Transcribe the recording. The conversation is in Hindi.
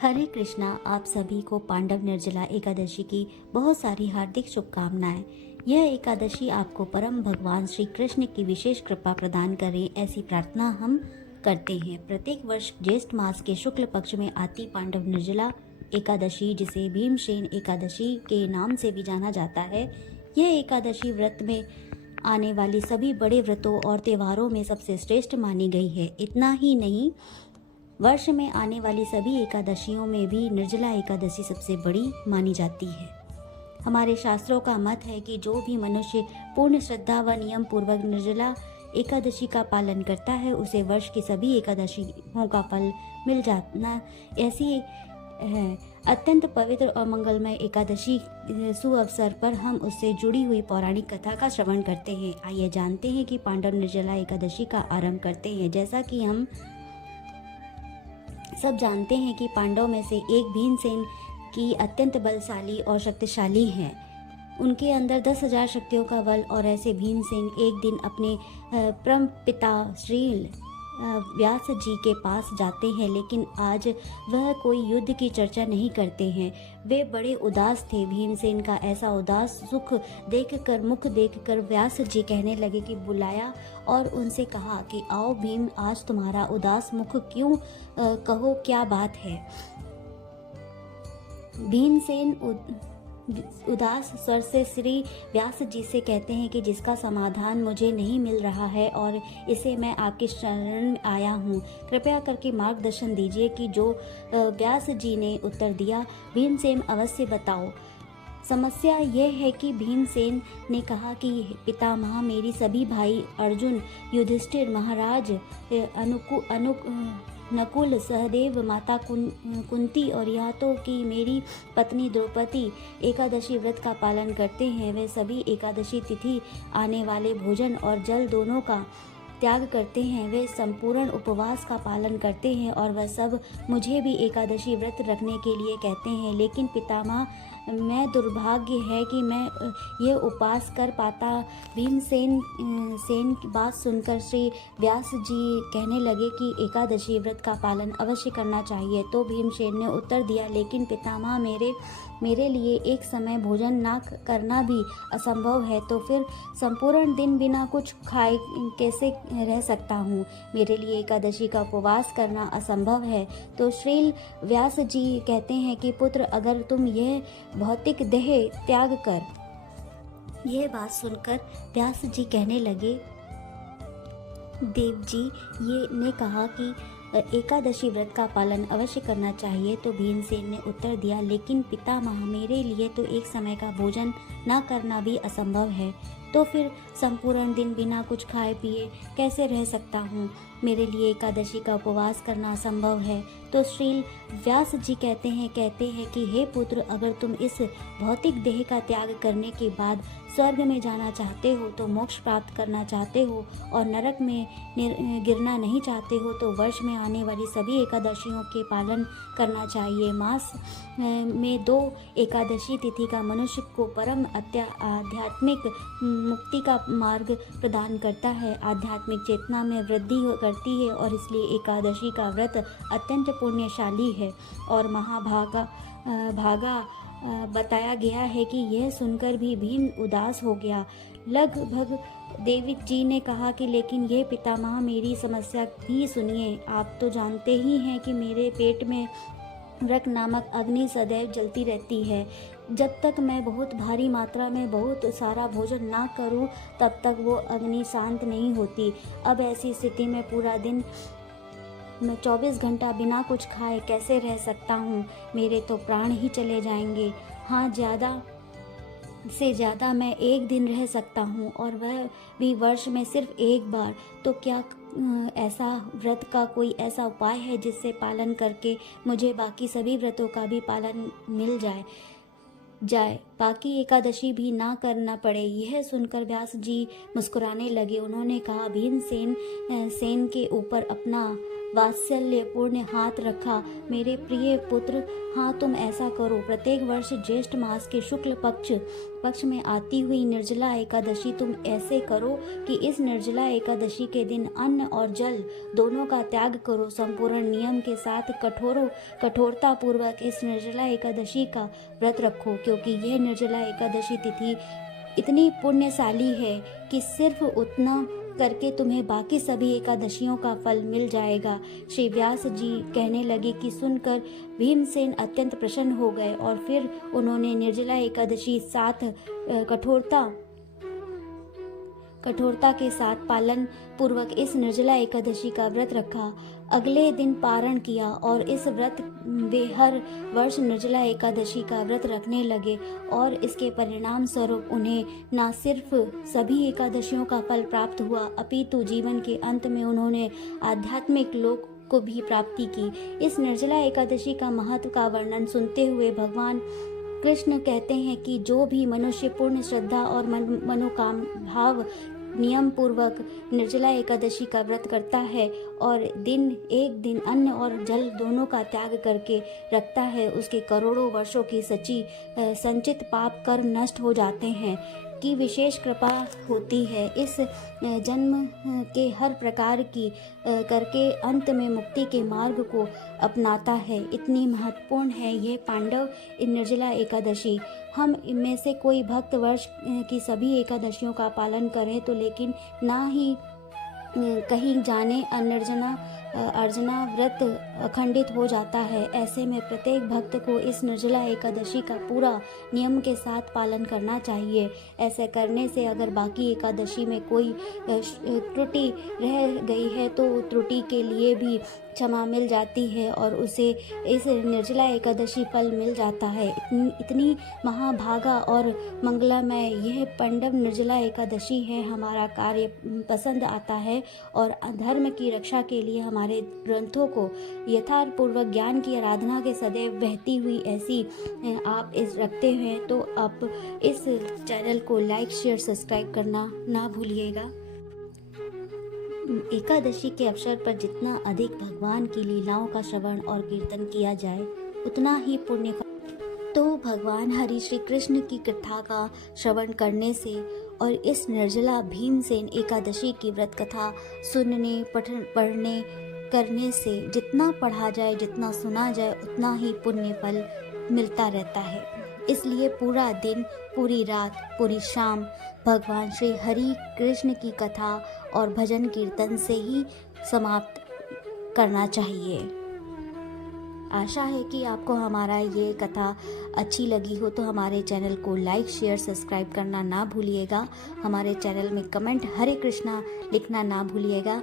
हरे कृष्णा। आप सभी को पांडव निर्जला एकादशी की बहुत सारी हार्दिक शुभकामनाएं। यह एकादशी आपको परम भगवान श्री कृष्ण की विशेष कृपा प्रदान करे, ऐसी प्रार्थना हम करते हैं। प्रत्येक वर्ष ज्येष्ठ मास के शुक्ल पक्ष में आती पांडव निर्जला एकादशी, जिसे भीमसेन एकादशी के नाम से भी जाना जाता है, यह एकादशी व्रत में आने वाली सभी बड़े व्रतों और त्योहारों में सबसे श्रेष्ठ मानी गई है। इतना ही नहीं, वर्ष में आने वाली सभी एकादशियों में भी निर्जला एकादशी सबसे बड़ी मानी जाती है। हमारे शास्त्रों का मत है कि जो भी मनुष्य पूर्ण श्रद्धा व नियम पूर्वक निर्जला एकादशी का पालन करता है, उसे वर्ष की सभी एकादशियों का फल मिल जाना। ऐसी है अत्यंत पवित्र और मंगलमय एकादशी सुअवसर पर हम उससे जुड़ी हुई पौराणिक कथा का श्रवण करते हैं। आइए जानते हैं कि पांडव निर्जला एकादशी का आरंभ करते हैं। जैसा कि हम सब जानते हैं कि पांडव में से एक भीमसेन की अत्यंत बलशाली और शक्तिशाली हैं। उनके अंदर 10,000 शक्तियों का बल, और ऐसे भीमसेन एक दिन अपने परम पिता श्री व्यास जी के पास जाते हैं, लेकिन आज वह कोई युद्ध की चर्चा नहीं करते हैं। वे बड़े उदास थे। भीमसेन का ऐसा उदास मुख देखकर व्यास जी कहने लगे कि बुलाया और उनसे कहा कि आओ भीम, आज तुम्हारा उदास मुख क्यों, कहो क्या बात है। भीमसेन उदास स्वर से श्री व्यास जी से कहते हैं कि जिसका समाधान मुझे नहीं मिल रहा है और इसे मैं आपकी शरण में आया हूँ, कृपया करके मार्गदर्शन दीजिए। कि जो व्यास जी ने उत्तर दिया, भीमसेन अवश्य बताओ। समस्या यह है कि भीमसेन ने कहा कि पितामह, मेरी सभी भाई अर्जुन, युधिष्ठिर महाराज, नकुल, सहदेव, माता कुंती और यहाँ तो कि मेरी पत्नी द्रौपदी एकादशी व्रत का पालन करते हैं। वे सभी एकादशी तिथि आने वाले भोजन और जल दोनों का त्याग करते हैं। वे संपूर्ण उपवास का पालन करते हैं और वह सब मुझे भी एकादशी व्रत रखने के लिए कहते हैं। लेकिन पितामह, मैं दुर्भाग्य है कि मैं ये उपवास कर पाता। भीमसेन की बात सुनकर श्री व्यास जी कहने लगे कि एकादशी व्रत का पालन अवश्य करना चाहिए। तो भीमसेन ने उत्तर दिया, लेकिन पितामह, मेरे लिए एक समय भोजन ना करना भी असंभव है, तो फिर संपूर्ण दिन बिना कुछ खाए कैसे रह सकता हूँ। मेरे लिए एकादशी का उपवास करना असंभव है। तो श्री व्यास जी कहते हैं कि पुत्र, अगर तुम यह भौतिक देह त्याग कर। यह बात सुनकर व्यास जी कहने लगे, देव जी ये ने कहा कि एकादशी व्रत का पालन अवश्य करना चाहिए। तो भीमसेन ने उत्तर दिया, लेकिन पितामह, मेरे लिए तो एक समय का भोजन ना करना भी असंभव है, तो फिर संपूर्ण दिन बिना कुछ खाए पिए कैसे रह सकता हूँ। मेरे लिए एकादशी का उपवास करना असंभव है। तो श्री व्यास जी कहते हैं कि हे पुत्र, अगर तुम इस भौतिक देह का त्याग करने के बाद स्वर्ग में जाना चाहते हो, तो मोक्ष प्राप्त करना चाहते हो और नरक में गिरना नहीं चाहते हो, तो वर्ष में आने वाली सभी एकादशियों के पालन करना चाहिए। मास में 2 एकादशी तिथि का मनुष्य को परम आध्यात्मिक मुक्ति का मार्ग प्रदान करता है, आध्यात्मिक चेतना में वृद्धि करती है, और इसलिए एकादशी का व्रत अत्यंत पुण्यशाली है और भागा बताया गया है। कि यह सुनकर भी भीम उदास हो गया। लगभग देवी जी ने कहा कि लेकिन ये पितामह, मेरी समस्या भी सुनिए। आप तो जानते ही हैं कि मेरे पेट में रक्त नामक अग्नि सदैव जलती रहती है। जब तक मैं बहुत भारी मात्रा में बहुत सारा भोजन ना करूं, तब तक वो अग्नि शांत नहीं होती। अब ऐसी स्थिति में पूरा दिन मैं 24 घंटा बिना कुछ खाए कैसे रह सकता हूँ। मेरे तो प्राण ही चले जाएंगे। हाँ, ज़्यादा से ज़्यादा मैं एक दिन रह सकता हूँ, और वह भी वर्ष में सिर्फ एक बार। तो क्या ऐसा व्रत का कोई ऐसा उपाय है जिससे पालन करके मुझे बाकी सभी व्रतों का भी पालन मिल जाए, बाकी एकादशी भी ना करना पड़े। यह सुनकर व्यास जी मुस्कुराने लगे। उन्होंने कहा, भीमसेन के ऊपर अपना वात्सल्यपूर्ण हाथ रखा। मेरे प्रिय पुत्र, हाँ तुम ऐसा करो। प्रत्येक वर्ष ज्येष्ठ मास के शुक्ल पक्ष में आती हुई निर्जला एकादशी तुम ऐसे करो कि इस निर्जला एकादशी के दिन अन्न और जल दोनों का त्याग करो। संपूर्ण नियम के साथ कठोरता पूर्वक इस निर्जला एकादशी का व्रत रखो, क्योंकि यह निर्जला एकादशी तिथि इतनी पुण्यशाली है कि सिर्फ उतना करके तुम्हें बाकी सभी एकादशियों का फल मिल जाएगा। श्री व्यास जी कहने लगे कि सुनकर भीमसेन अत्यंत प्रसन्न हो गए और फिर उन्होंने निर्जला एकादशी साथ कठोरता के साथ पालन पूर्वक इस निर्जला एकादशी का व्रत रखा। अगले दिन पारण किया और इस व्रत वे हर वर्ष निर्जला एकादशी का व्रत रखने लगे और इसके परिणाम स्वरूप उन्हें न सिर्फ सभी एकादशियों का फल प्राप्त हुआ, अपितु जीवन के अंत में उन्होंने आध्यात्मिक लोक को भी प्राप्ति की। इस निर्जला एकादशी का महत्व का वर्णन सुनते हुए भगवान कृष्ण कहते हैं कि जो भी मनुष्य पूर्ण श्रद्धा और मनोकाम भाव नियम पूर्वक निर्जला एकादशी का व्रत करता है और एक दिन अन्न और जल दोनों का त्याग करके रखता है, उसके करोड़ों वर्षों की संचित पाप कर्म नष्ट हो जाते हैं की विशेष कृपा होती है। इस जन्म के हर प्रकार की करके अंत में मुक्ति के मार्ग को अपनाता है। इतनी महत्वपूर्ण है यह पांडव निर्जला एकादशी। हम इनमें से कोई भक्त वर्ष की सभी एकादशियों का पालन करें तो लेकिन ना ही कहीं जाने अर्चना व्रत अखंडित हो जाता है। ऐसे में प्रत्येक भक्त को इस निर्जला एकादशी का पूरा नियम के साथ पालन करना चाहिए। ऐसे करने से अगर बाकी एकादशी में कोई त्रुटि रह गई है तो त्रुटि के लिए भी क्षमा मिल जाती है और उसे इस निर्जला एकादशी फल मिल जाता है। इतनी महाभागा और मंगलामय यह पांडव निर्जला एकादशी है। हमारा कार्य पसंद आता है और धर्म की रक्षा के लिए हमारे ग्रंथों को यथार्थपूर्वक ज्ञान की आराधना के सदैव बहती हुई ऐसी आप इस रखते हैं तो आप इस चैनल को लाइक शेयर सब्सक्राइब करना ना भूलिएगा। एकादशी के अवसर पर जितना अधिक भगवान की लीलाओं का श्रवण और कीर्तन किया जाए उतना ही पुण्य तो भगवान हरि श्री कृष्ण की कथा का श्रवण करने से और इस निर्जला भीमसेन एकादशी की व्रत कथा सुनने पढ़ने करने से जितना पढ़ा जाए जितना सुना जाए उतना ही पुण्य फल मिलता रहता है। इसलिए पूरा दिन, पूरी रात, पूरी शाम भगवान श्री हरि कृष्ण की कथा और भजन कीर्तन से ही समाप्त करना चाहिए। आशा है कि आपको हमारा ये कथा अच्छी लगी हो तो हमारे चैनल को लाइक शेयर सब्सक्राइब करना ना भूलिएगा। हमारे चैनल में कमेंट हरे कृष्णा लिखना ना भूलिएगा।